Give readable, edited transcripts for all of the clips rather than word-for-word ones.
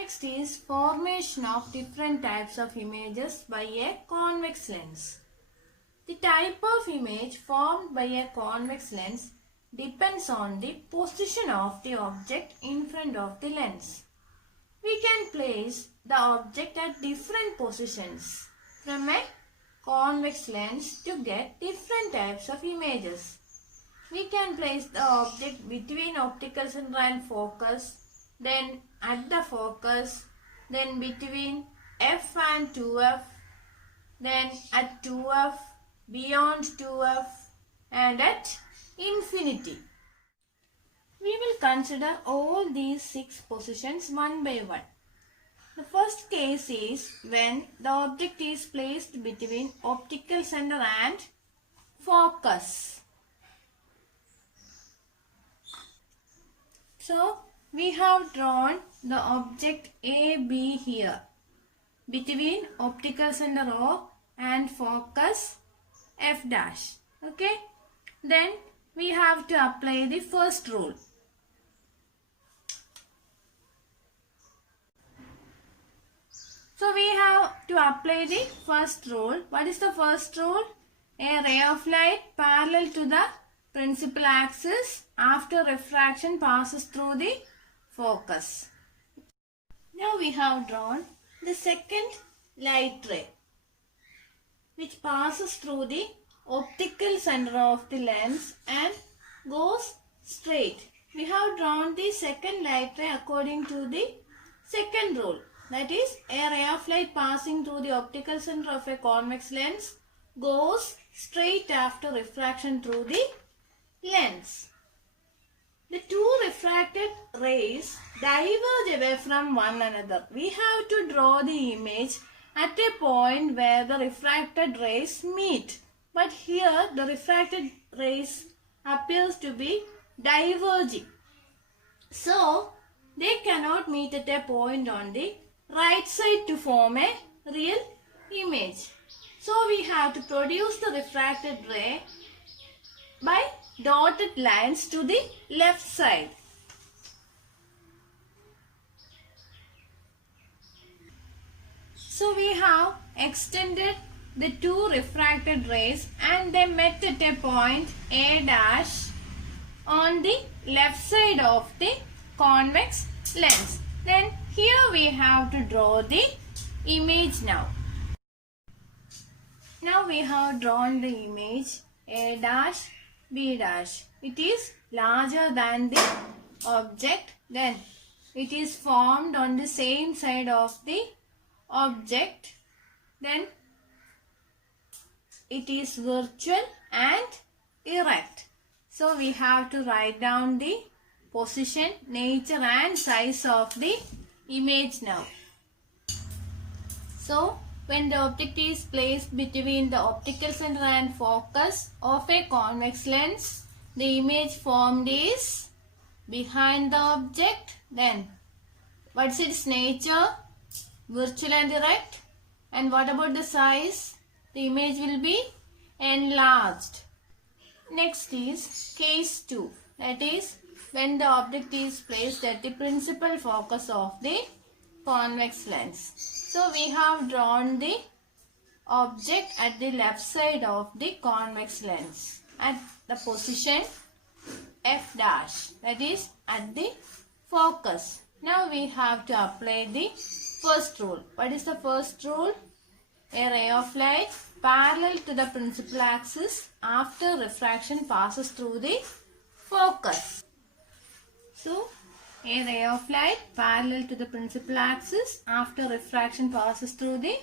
Next is formation of different types of images by a convex lens. The type of image formed by a convex lens depends on the position of the object in front of the lens. We can place the object at different positions from a convex lens to get different types of images. We can place the object between optical center and focus, then at the focus, then between f and 2f, then at 2f, beyond 2f, and at infinity. We will consider all these 6 positions one by one. The first case is when the object is placed between optical center and focus. So, we have drawn the object AB here between optical center O and focus F dash. Okay. Then we have to apply the first rule. So we have to apply the first rule. What is the first rule? A ray of light parallel to the principal axis after refraction passes through the focus. Now we have drawn the second light ray which passes through the optical center of the lens and goes straight. We have drawn the second light ray according to the second rule. That is, a ray of light passing through the optical center of a convex lens goes straight after refraction through the lens. The two refracted rays diverge away from one another. We have to draw the image at a point where the refracted rays meet. But here the refracted rays appears to be diverging. So they cannot meet at a point on the right side to form a real image. So we have to produce the refracted ray by dotted lines to the left side. So we have extended the two refracted rays and they met at a point A dash on the left side of the convex lens. Then here we have to draw the image now. Now we have drawn the image A dash B dash. It is larger than the object. Then it is formed on the same side of the object. Then it is virtual and erect. So we have to write down the position, nature and size of the image now. So when the object is placed between the optical center and focus of a convex lens, the image formed is behind the object. Then what's its nature? Virtual and erect. And what about the size? The image will be enlarged. Next is case 2. That is when the object is placed at the principal focus of the convex lens. So we have drawn the object at the left side of the convex lens at the position F dash, that is at the focus. Now we have to apply the first rule. What is the first rule? A ray of light parallel to the principal axis after refraction passes through the focus. So a ray of light parallel to the principal axis after refraction passes through the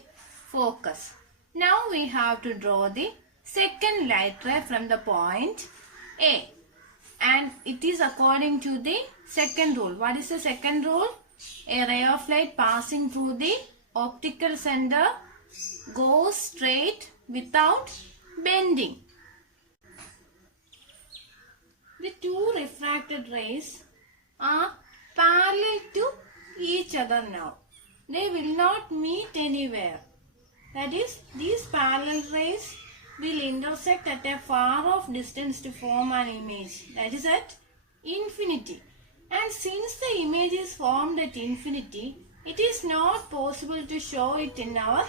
focus. Now we have to draw the second light ray from the point A. And it is according to the second rule. What is the second rule? A ray of light passing through the optical center goes straight without bending. The two refracted rays are parallel to each other now. They will not meet anywhere. That is, these parallel rays will intersect at a far off distance to form an image. That is at infinity. And since the image is formed at infinity, it is not possible to show it in our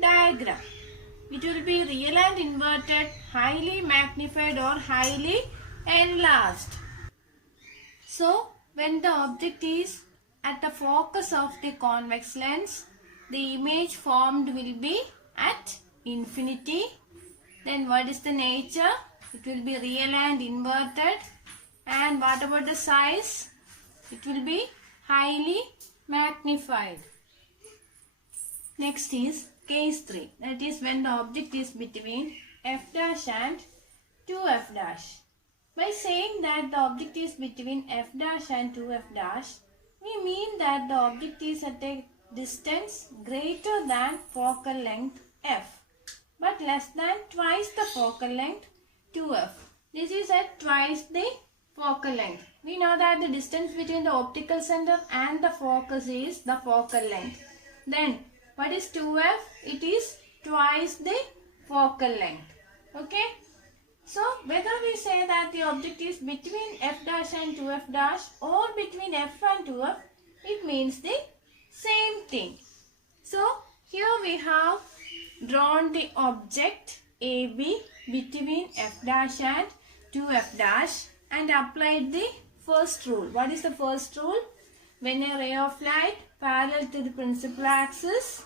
diagram. It will be real and inverted, highly magnified or highly enlarged. So, when the object is at the focus of the convex lens, the image formed will be at infinity. Then what is the nature? It will be real and inverted. And what about the size? It will be highly magnified. Next is case 3. That is when the object is between f dash and 2f dash. By saying that the object is between f dash and 2f dash, we mean that the object is at a distance greater than focal length f, but less than twice the focal length 2f. This is at twice the focal length. We know that the distance between the optical center and the focus is the focal length. Then what is 2f? It is twice the focal length. Okay. So whether we say that the object is between f dash and 2f dash or between f and 2f, it means the same thing. So here we have drawn the object AB between f dash and 2f dash and applied the first rule. What is the first rule? When a ray of light parallel to the principal axis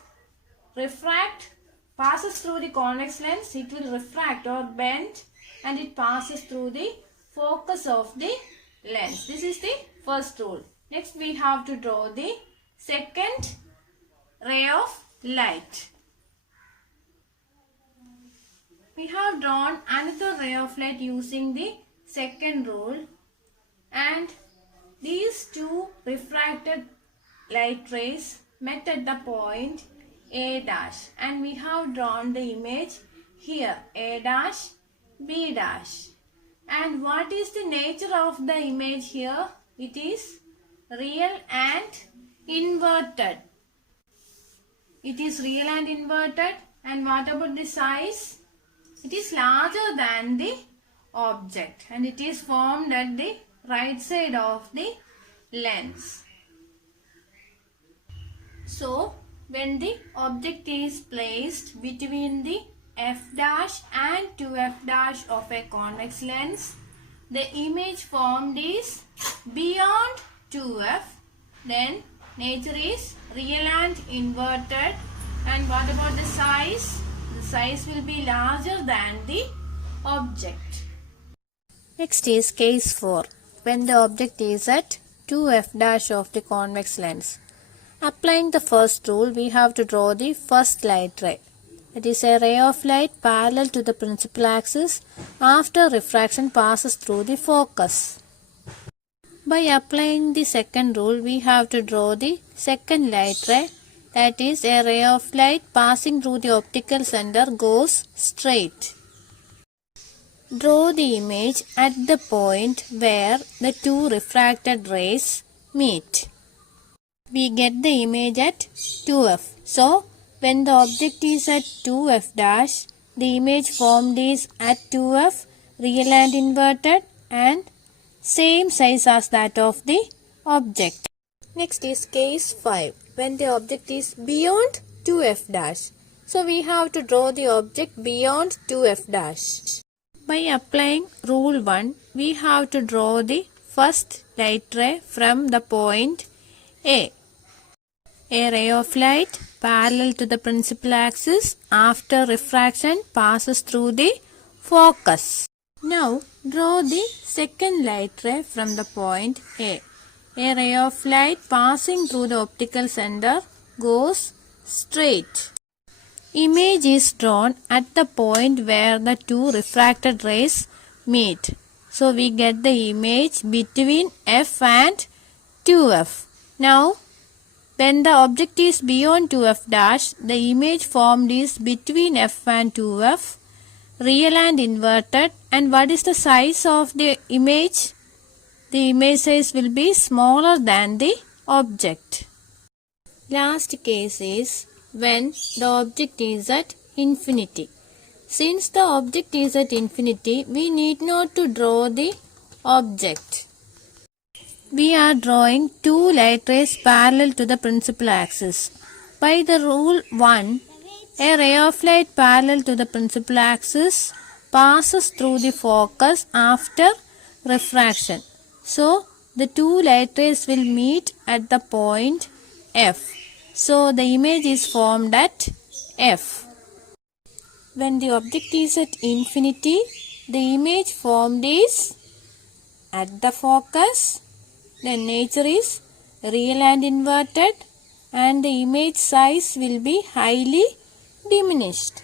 passes through the convex lens, it will refract or bend and it passes through the focus of the lens. This is the first rule. Next we have to draw the second ray of light. We have drawn another ray of light using the second rule, and these two refracted light rays met at the point A dash, and we have drawn the image here A dash, B dash. And what is the nature of the image here? It is real and inverted. It is real and inverted. And what about the size? It is larger than the object and it is formed at the right side of the lens. So, when the object is placed between the f dash and 2f dash of a convex lens, the image formed is beyond 2f. Then nature is real and inverted. And what about the size? The size will be larger than the object. Next is case 4. When the object is at 2f dash of the convex lens. Applying the first rule, we have to draw the first light ray. It is a ray of light parallel to the principal axis after refraction passes through the focus. By applying the second rule, we have to draw the second light ray. That is, a ray of light passing through the optical center goes straight. Draw the image at the point where the two refracted rays meet. We get the image at 2f. So, when the object is at 2f dash, the image formed is at 2f, real and inverted, and same size as that of the object. Next is case 5. When the object is beyond 2f dash. So, we have to draw the object beyond 2f dash. By applying rule 1, we have to draw the first light ray from the point A. A ray of light parallel to the principal axis after refraction passes through the focus. Now draw the second light ray from the point A. A ray of light passing through the optical center goes straight. Image is drawn at the point where the two refracted rays meet. So we get the image between f and 2f. Now when the object is beyond 2f dash, the image formed is between f and 2f, real and inverted. And what is the size of the image? The image size will be smaller than the object. Last case is when the object is at infinity. Since the object is at infinity, we need not to draw the object. We are drawing two light rays parallel to the principal axis. By the rule 1, a ray of light parallel to the principal axis passes through the focus after refraction. So, the two light rays will meet at the point F. So, the image is formed at F. When the object is at infinity, the image formed is at the focus. Then nature is real and inverted, and the image size will be highly diminished.